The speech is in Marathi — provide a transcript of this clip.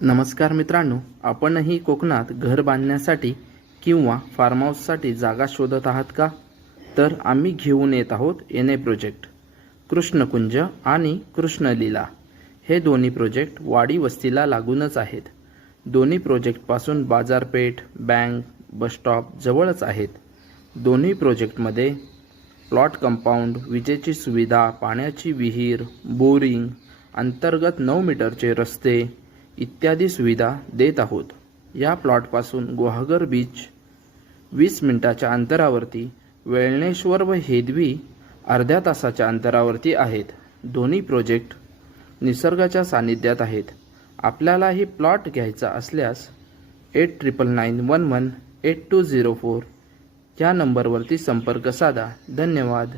नमस्कार मित्रांनो आपणही कोकणात घर बांधण्यासाठी किंवा फार्म हाऊससाठी जागा शोधत आहात का? तर आम्ही घेऊन येत आहोत एन ए प्रोजेक्ट कृष्णकुंज आणि कृष्णलीला. हे दोन्ही प्रोजेक्ट वाडी वस्तीला लागूनच आहेत. दोन्ही प्रोजेक्टपासून बाजारपेठ बँक बसस्टॉप जवळच आहेत. दोन्ही प्रोजेक्टमध्ये प्लॉट कंपाऊंड विजेची सुविधा पाण्याची विहीर बोरिंग अंतर्गत नऊ मीटरचे रस्ते इत्यादी सुविधा देत आहोत. या प्लॉटपासून गुहागर बीच वीस मिनिटाच्या अंतरावरती वेळणेश्वर व हेदवी अर्ध्या तासाच्या अंतरावरती आहेत. दोन्ही प्रोजेक्ट निसर्गाच्या सानिध्यात आहेत. आपल्यालाही प्लॉट घ्यायचा असल्यास eight triple nine one one eight two zero four या नंबरवरती संपर्क साधा. धन्यवाद.